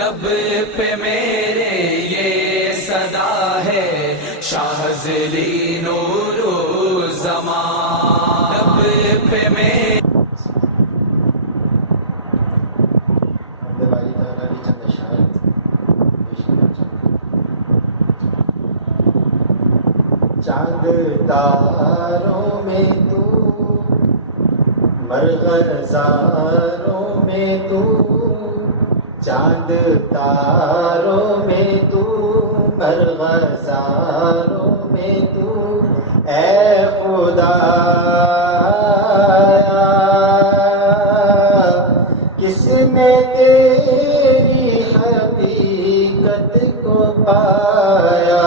لب پہ میرے یہ صدا ہے شاہزلی نور زمان، لب پہ میرے چاند تاروں میں تو، مرغزاروں میں تو، چاند تاروں میں تو، مرغزاروں میں تو، اے خدا کس نے تیری حقیقت کو پایا،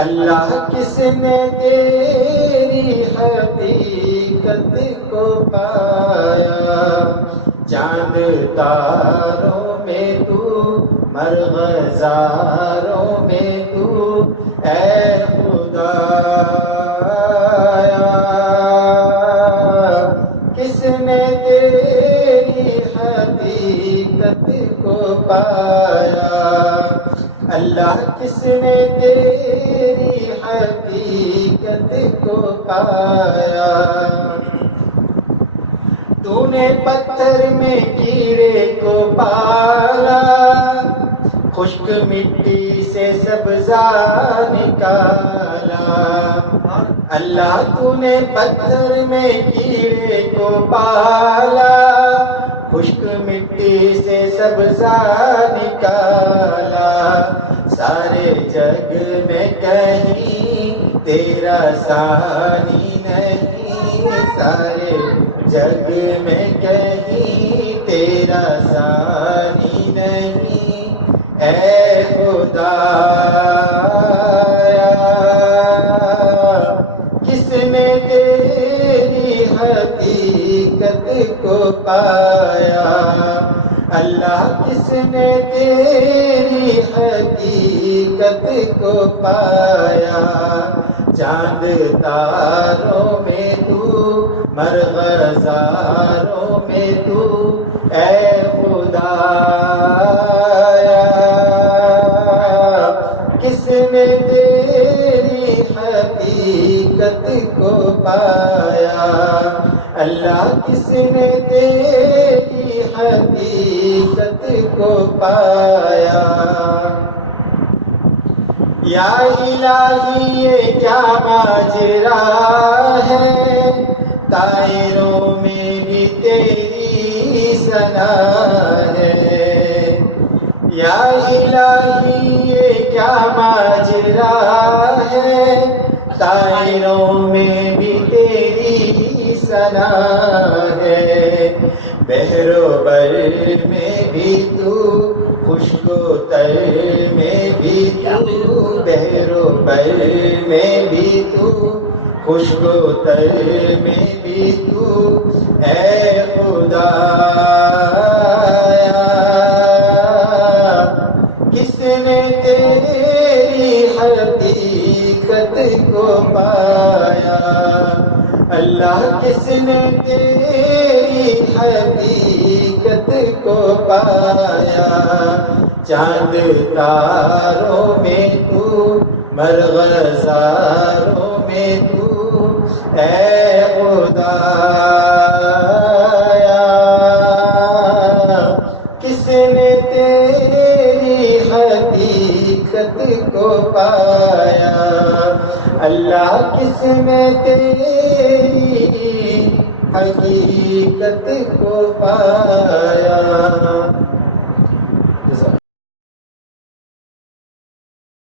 اللہ کس نے تیری حقیقت کو پایا، چاند تاروں میں تو، مرغزاروں میں تو، اے خدا کس نے تیری حقیقت کو پایا، اللہ کس نے تیری حقیقت کو پایا، تو نے پتھر میں کیڑے کو پالا، خشک مٹی سے سبزہ نکالا، اللہ تو نے پتھر میں کیڑے کو پالا، خشک مٹی سے سبزہ نکالا، سارے جگ میں کہیں تیرا ثانی نہیں، سارے جگ میں کہیں تیرا ثانی نہیں، اے خدا کس نے تیری حقیقت کو پایا، اللہ کس نے تیری حقیقت کو پایا، چاند تاروں میں تو، مرغزاروں میں تو، اے خدا کس نے تیری حقیقت کو پایا، اللہ کس نے تیری حقیقت کو پایا، یا الہی یہ کیا ماجرا ہے، طائروں میں بھی تیری ثنا ہے، یا الہی یہ کیا ماجرا ہے، طائروں میں بھی تیری ثنا ہے، بحر و بر میں بھی تو، خشک و تر میں بھی تو، بحر و بر میں بھی تو، خشک و تر میں بھی تو، اے خدا کس نے تیری حقیقت کو پایا، اللہ کس نے تیری حقیقت کو پایا، چاند تاروں میں تو، مرغزاروں میں تو، اے خدا کس نے تیری حقیقت کو پایا، اللہ کس نے تیری حقیقت کو پایا۔